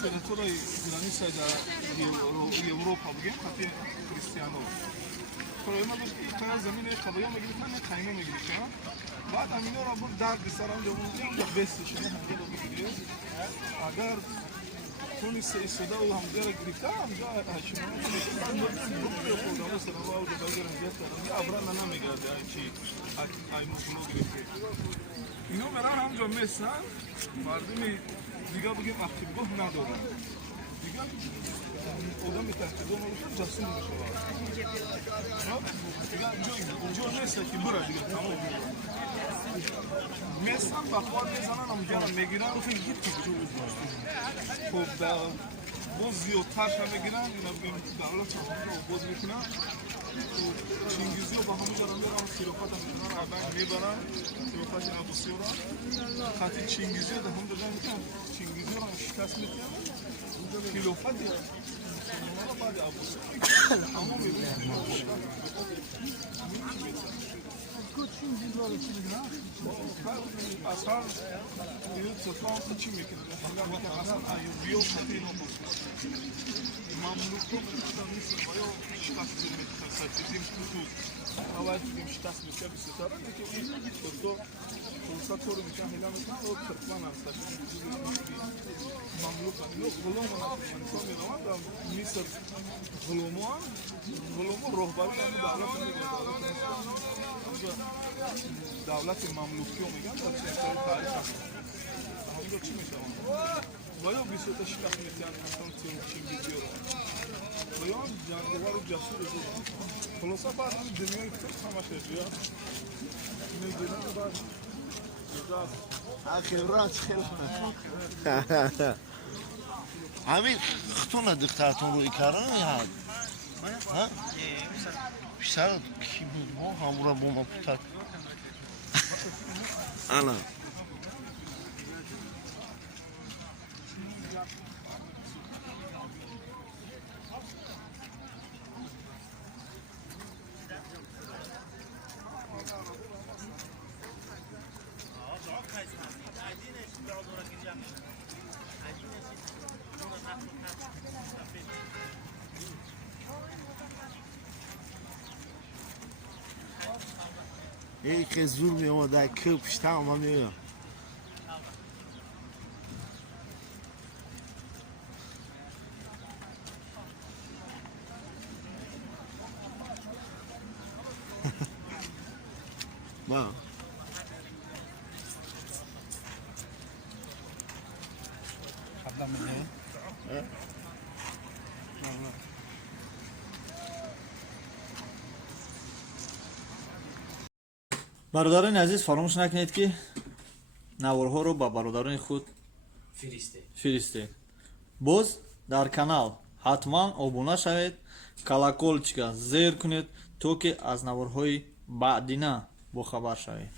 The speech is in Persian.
литература граница Европа бигем хати христиано. Проема бис ки кая замин кабая мегирит на кайно мегирит ка. Баъд аминора бур дард сарам ҷо мунҷам дар бестиш на ҳанҷа дар бигирет. Агар توی صدا و همدیگر گرفتن همجا هشیمان بکنه خودمو سنوا و دیگر همجا کردن ابران نمیگرده چی ای مسلو گرفته اینو میرن همجا میسن مردمی دیگه بگیم اکتیوگاه ندارن دیگه آدم تحقیقا نمیشه جاسوس میشه دیگه اونجا نیست که بره دیگه تمام میسن بخواد میزنن همجا میگیرن و فکر خب باز زیادتر شما میگیرن اینا بگیم دولت همونجا باز میکنن چینگیزی رو با همون جارم میرن خیلافت هم میکنن عبن میبرن خیلافت عباسی رو خطی چینگیزی رو در همون جارم میکنن چینگیزی رو هم شکست میکنن خیلافت مسلمان رو بعد عباسی اما میبینن اصلا یه اتفاق چی میکنه اصلا ایوبی و خطی مملوک رو نیست باید شکست میکنه سرکتیم کتود اول دیگه شکست میکنه بسیاره که این دو فرصت رو میکنه هیلا میکنه و ترکمان هست مملوک اینو غلوم انسان میروند و میسر غلومان روحباری یعنی دولت میگه دولت مملوکی رو میگن در چنین تاریخ هست همونجا چی میشه باید بیشتر شکست میکنن اصلا چینگیزی رو باید جنگوار و جاسور رو خلاصه بعد همین دنیای کتر همشه بیاد میگیرن و بعد خبرات همین خطونه دخترتون روی کردن یا بیشتر کی بود ما همون را با ما پتر انا که زور می آمده که پشت هم میگم با قبل من برادران عزیز فراموش نکنید که نوارها رو با برادران خود فرستید. باز در کانال حتما ابونه شوید، کلاکولچکا زیر کنید تا که از نوارهای بعدینه با خبر شوید.